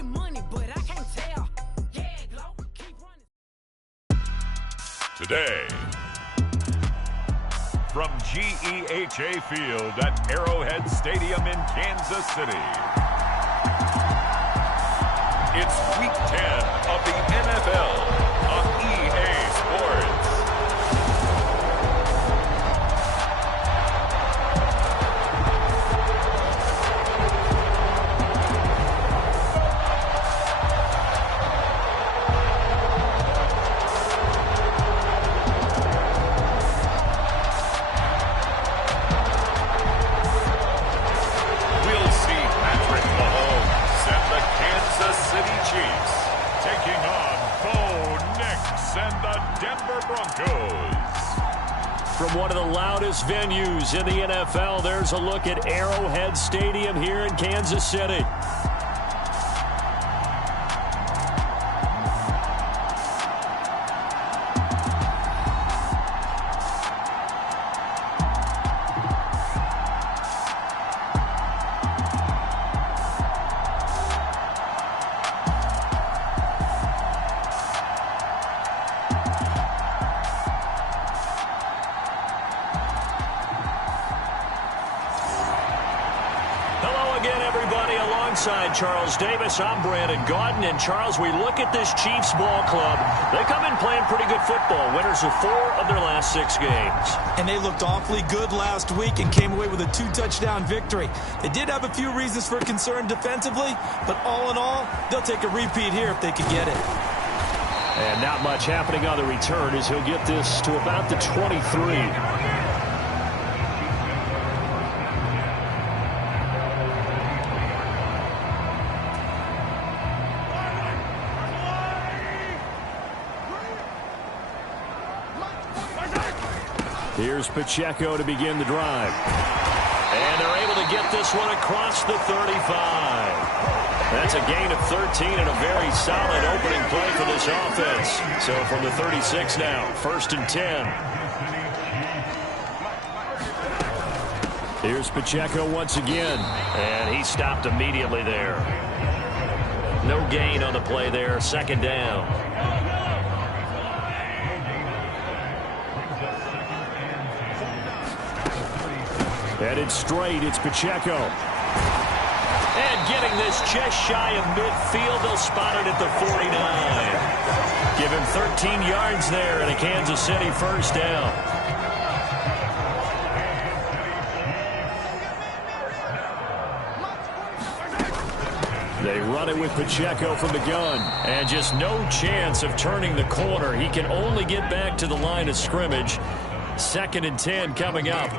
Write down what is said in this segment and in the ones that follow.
get money, but I can't tell. Yeah, Glow, keep running. Today, from GEHA Field at Arrowhead Stadium in Kansas City, it's Week 10 of the NFL on EA Sports. From one of the loudest venues in the NFL, there's a look at Arrowhead Stadium here in Kansas City. Charles Davis, I'm Brandon Gaudin, and Charles, we look at this Chiefs ball club. They come in playing pretty good football, winners of 4 of their last 6 games. And they looked awfully good last week and came away with a 2-touchdown victory. They did have a few reasons for concern defensively, but all in all, they'll take a repeat here if they could get it. And not much happening on the return as he'll get this to about the 23. Here's Pacheco to begin the drive. And they're able to get this one across the 35. That's a gain of 13 and a very solid opening play for this offense. So from the 36 now, 1st and 10. Here's Pacheco once again. And he stopped immediately there. No gain on the play there, 2nd down. Headed straight, it's Pacheco. And getting this just shy of midfield, they'll spot it at the 49. Give him 13 yards there and a Kansas City 1st down. They run it with Pacheco from the gun. And just no chance of turning the corner. He can only get back to the line of scrimmage. 2nd and 10 coming up.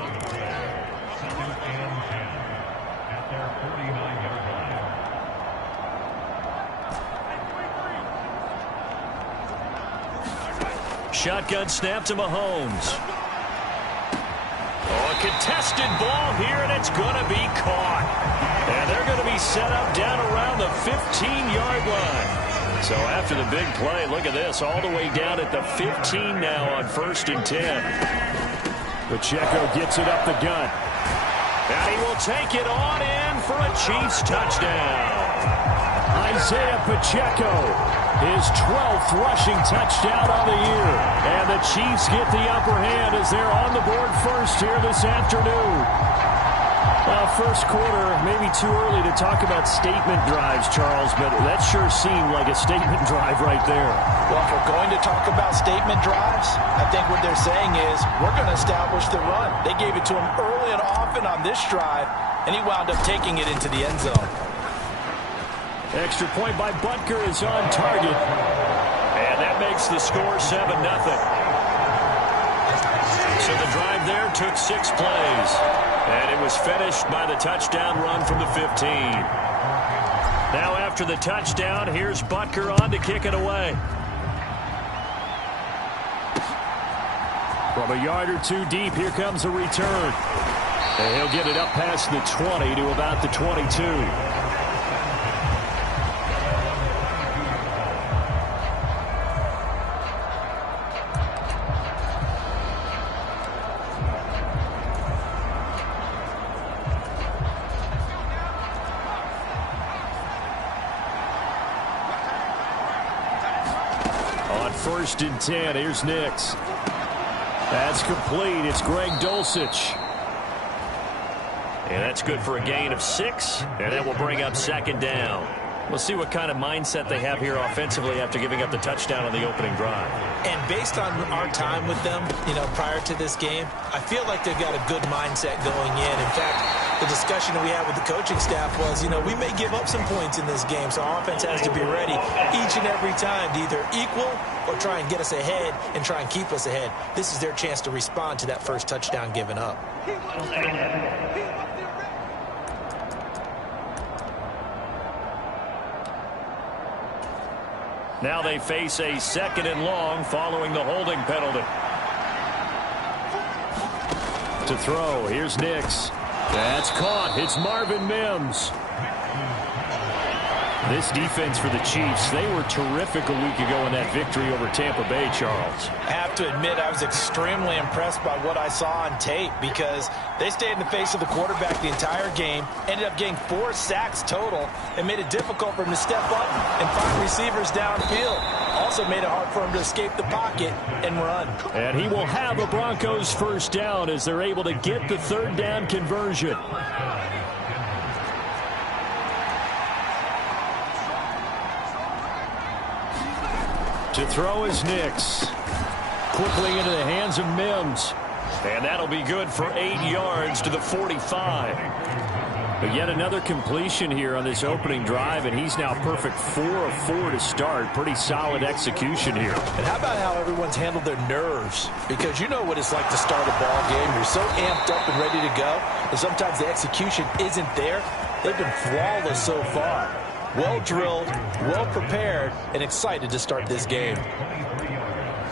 Shotgun snap to Mahomes. Oh, a contested ball here, and it's going to be caught. And they're going to be set up down around the 15-yard line. So after the big play, look at this, all the way down at the 15 now on 1st and 10. Pacheco gets it up the gut. And he will take it on in for a Chiefs touchdown. Isaiah Pacheco. His 12th rushing touchdown on the year. And the Chiefs get the upper hand as they're on the board first here this afternoon. First quarter, maybe too early to talk about statement drives, Charles, but that sure seemed like a statement drive right there. Well, if we're going to talk about statement drives, I think what they're saying is we're going to establish the run. They gave it to him early and often on this drive, and he wound up taking it into the end zone. Extra point by Butker is on target. And that makes the score 7-0. So the drive there took 6 plays. And it was finished by the touchdown run from the 15. Now after the touchdown, here's Butker on to kick it away. From a yard or 2 deep, here comes a return. And he'll get it up past the 20 to about the 22. On 1st and 10, here's Nix. That's complete. It's Greg Dulcich. And that's good for a gain of 6. And that will bring up 2nd down. We'll see what kind of mindset they have here offensively after giving up the touchdown on the opening drive. And based on our time with them, prior to this game, I feel like they've got a good mindset going in. In fact, the discussion that we had with the coaching staff was, we may give up some points in this game, so our offense has to be ready each and every time to either equal or try and get us ahead and try and keep us ahead. This is their chance to respond to that first touchdown given up. Now they face a 2nd and long following the holding penalty. To throw, here's Nix. That's caught. It's Marvin Mims. This defense for the Chiefs, they were terrific a week ago in that victory over Tampa Bay, Charles. I have to admit, I was extremely impressed by what I saw on tape because they stayed in the face of the quarterback the entire game, ended up getting 4 sacks total, and made it difficult for him to step up and find receivers downfield. Also made it hard for him to escape the pocket and run. And he will have a Broncos 1st down as they're able to get the 3rd down conversion. To throw is Nix. Quickly into the hands of Mims. And that'll be good for 8 yards to the 45. But yet another completion here on this opening drive, and he's now perfect 4 of 4 to start. Pretty solid execution here. And how about how everyone's handled their nerves? Because you know what it's like to start a ball game. You're so amped up and ready to go, and sometimes the execution isn't there. They've been flawless so far. Well drilled, well prepared, and excited to start this game.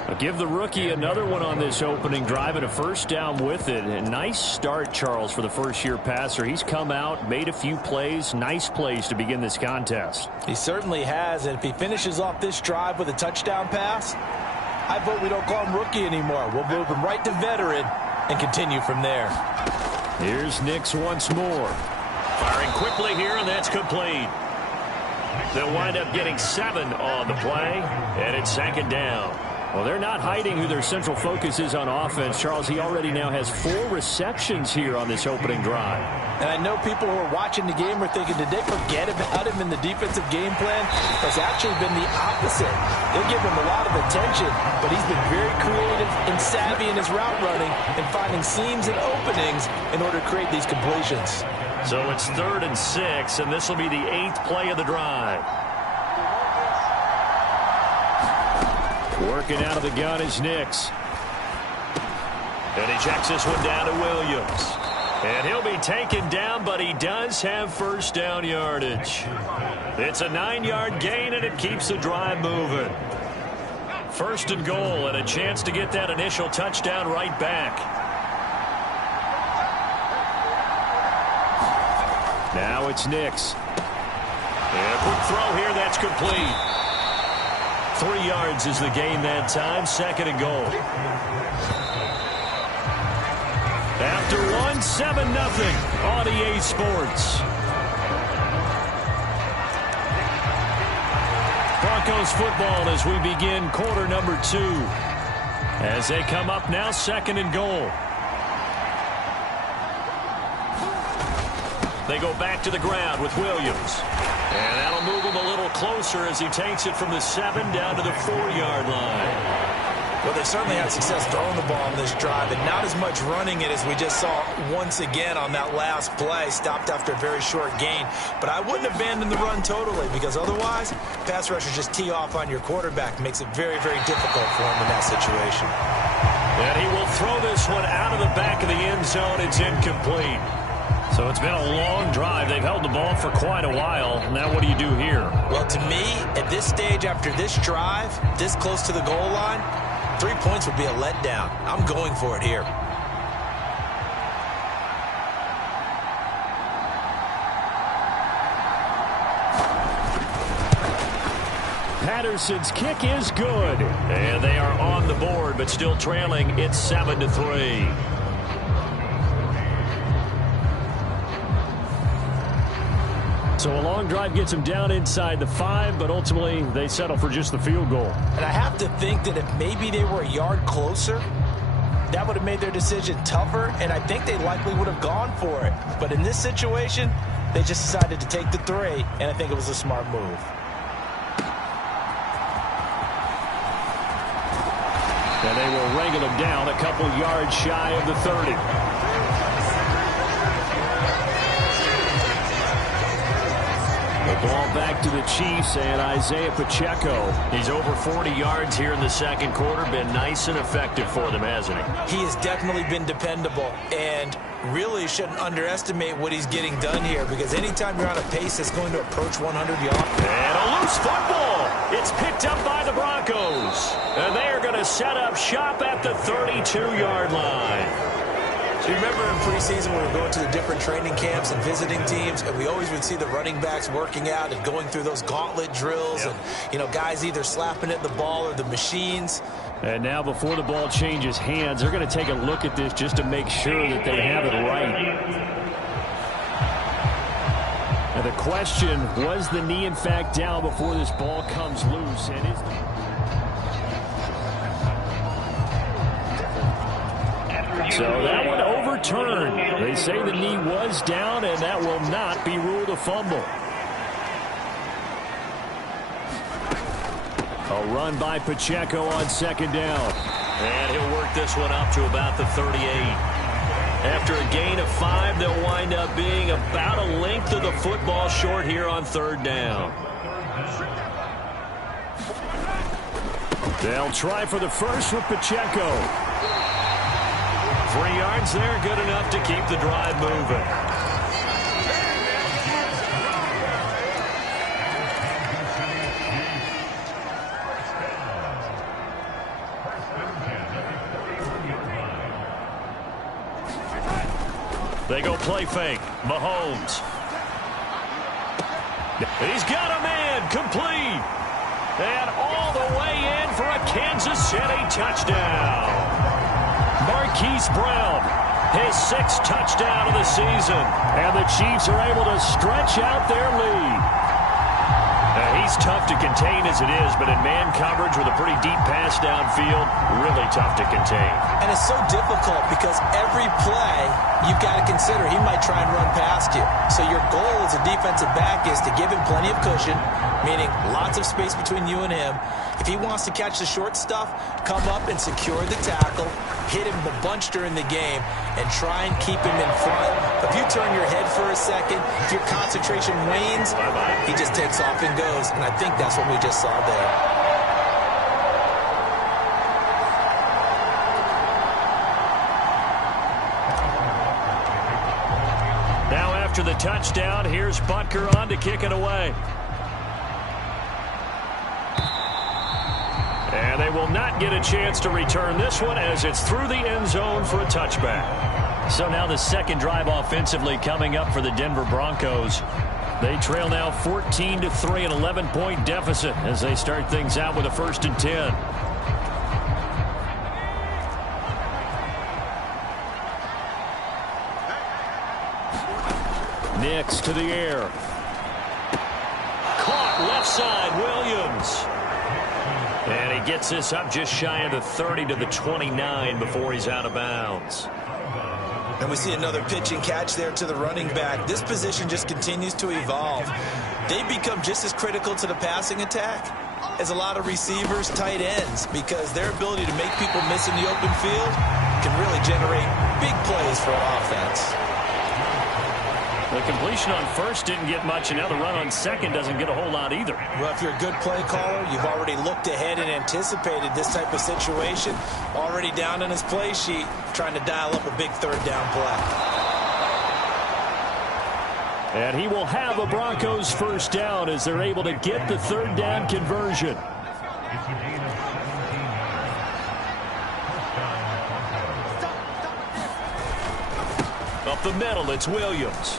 I'll give the rookie another one on this opening drive and a 1st down with it. A nice start, Charles, for the first-year passer. He's come out, made a few plays, nice plays to begin this contest. He certainly has, and if he finishes off this drive with a touchdown pass, I vote we don't call him rookie anymore. We'll move him right to veteran and continue from there. Here's Nix once more. Firing quickly here, and that's complete. They'll wind up getting 7 on the play, and it's 2nd down. Well, they're not hiding who their central focus is on offense. Charles, he already now has 4 receptions here on this opening drive. And I know people who are watching the game are thinking, did they forget about him in the defensive game plan? It's actually been the opposite. They give him a lot of attention, but he's been very creative and savvy in his route running and finding seams and openings in order to create these completions. So it's 3rd and 6, and this will be the 8th play of the drive. Working out of the gun is Nix. And he checks this one down to Williams. And he'll be taken down, but he does have 1st down yardage. It's a 9-yard gain, and it keeps the drive moving. 1st and goal, and a chance to get that initial touchdown right back. Now it's Nix. And a quick throw here, that's complete. 3 yards is the gain that time, 2nd and goal. After 1, 7-0 on EA Sports. Broncos football as we begin quarter number 2. As they come up now, 2nd and goal. They go back to the ground with Williams. And that'll move him a little closer as he takes it from the 7 down to the 4-yard line. Well, they certainly had success throwing the ball on this drive, and not as much running it as we just saw once again on that last play. Stopped after a very short gain. But I wouldn't abandon the run totally, because otherwise, pass rushers just tee off on your quarterback. Makes it very, very difficult for him in that situation. And he will throw this one out of the back of the end zone. It's incomplete. So it's been a long drive. They've held the ball for quite a while. Now what do you do here? Well, to me, at this stage after this drive, this close to the goal line, 3 points would be a letdown. I'm going for it here. Patterson's kick is good. And they are on the board, but still trailing. It's 7-3. So a long drive gets them down inside the 5, but ultimately they settle for just the field goal. And I have to think that if maybe they were a yard closer, that would have made their decision tougher, and I think they likely would have gone for it. But in this situation, they just decided to take the 3, and I think it was a smart move. And they will wrangle him down a couple yards shy of the 30. The ball back to the Chiefs and Isaiah Pacheco. He's over 40 yards here in the second quarter. Been nice and effective for them, hasn't he? He has definitely been dependable, and really shouldn't underestimate what he's getting done here, because anytime you're on a pace that's going to approach 100 yards. And a loose football. It's picked up by the Broncos. And they are going to set up shop at the 32-yard line. So you remember in preseason when we were going to the different training camps and visiting teams, and we always would see the running backs working out and going through those gauntlet drills, and, you know, guys either slapping at the ball or the machines. And now before the ball changes hands, they're going to take a look at this just to make sure that they have it right. And the question, was the knee in fact down before this ball comes loose? And is so that one overturned. They say the knee was down, and that will not be ruled a fumble. A run by Pacheco on second down. And he'll work this one up to about the 38. After a gain of 5, they'll wind up being about a length of the football short here on third down. They'll try for the first with Pacheco. 3 yards there, good enough to keep the drive moving. They go play fake. Mahomes. He's got a man, complete. And all the way in for a Kansas City touchdown. Marquise Brown, his 6th touchdown of the season. And the Chiefs are able to stretch out their lead. He's tough to contain as it is, but in man coverage with a pretty deep pass downfield, really tough to contain. And it's so difficult because every play you've got to consider he might try and run past you. So your goal as a defensive back is to give him plenty of cushion, meaning lots of space between you and him. If he wants to catch the short stuff, come up and secure the tackle, hit him a bunch during the game, and try and keep him in front. If you turn your head for a second, if your concentration wanes, he just takes off and goes. And I think that's what we just saw there. Now after the touchdown, here's Butker on to kick it away. And they will not get a chance to return this one as it's through the end zone for a touchback. So now the second drive offensively coming up for the Denver Broncos. They trail now 14-3, an 11-point deficit as they start things out with a 1st and 10. Nix to the air. Caught left side, Williams. And he gets this up just shy of the 30 to the 29 before he's out of bounds. And we see another pitch and catch there to the running back. This position just continues to evolve. They become just as critical to the passing attack as a lot of receivers, tight ends, because their ability to make people miss in the open field can really generate big plays for an offense. The completion on first didn't get much, and now the run on second doesn't get a whole lot either. Well, if you're a good play caller, you've already looked ahead and anticipated this type of situation. Already down on his play sheet, trying to dial up a big third down play. And he will have a Broncos first down as they're able to get the third down conversion. Up the middle, it's Williams.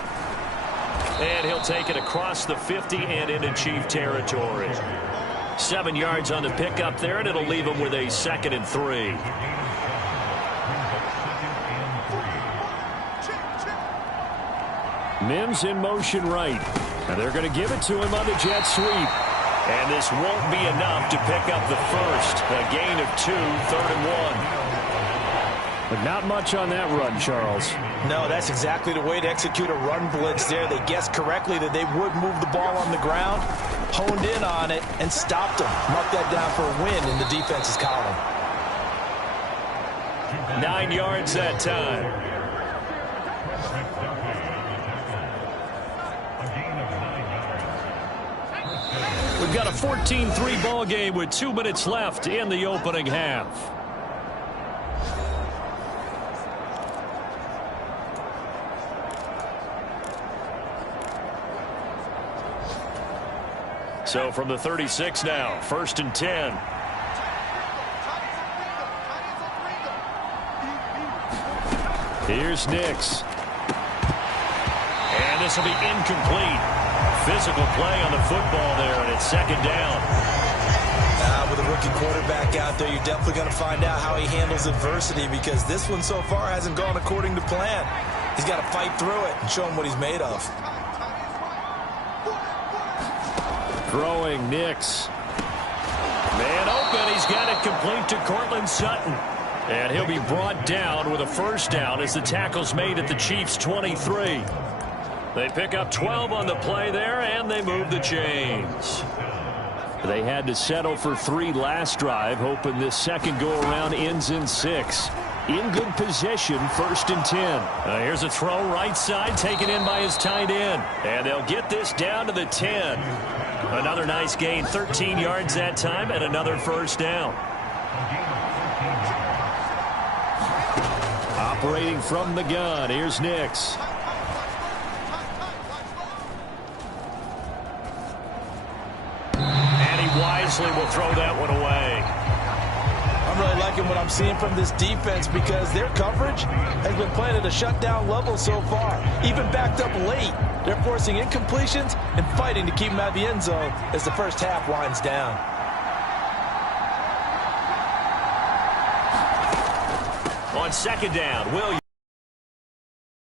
And he'll take it across the 50 and into Chief territory. 7 yards on the pickup there, and it'll leave him with a 2nd and 3. Mims in motion right. And they're going to give it to him on the jet sweep. And this won't be enough to pick up the first. A gain of 2, 3rd and 1. But not much on that run, Charles. No, that's exactly the way to execute a run blitz there. They guessed correctly that they would move the ball on the ground, honed in on it, and stopped them. Marked that down for a win in the defense's column. 9 yards that time. We've got a 14-3 ball game with 2 minutes left in the opening half. So from the 36 now, 1st and 10. Here's Nix. And this will be incomplete. Physical play on the football there, and it's 2nd down. With a rookie quarterback out there, you're definitely going to find out how he handles adversity, because this one so far hasn't gone according to plan. He's got to fight through it and show him what he's made of. Throwing Nix. Man open. He's got it complete to Cortland Sutton. And he'll be brought down with a 1st down as the tackle's made at the Chiefs' 23. They pick up 12 on the play there, and they move the chains. They had to settle for 3 last drive, hoping this second go-around ends in 6. In good position, 1st and 10. Here's a throw right side, taken in by his tight end. And they'll get this down to the 10. Another nice gain, 13 yards that time, and another 1st down. Operating from the gun, here's Nix. Wisely will throw that one away. I'm really liking what I'm seeing from this defense, because their coverage has been playing at a shutdown level so far. Even backed up late, they're forcing incompletions and fighting to keep them out of the end zone as the first half winds down. On 2nd down, Williams.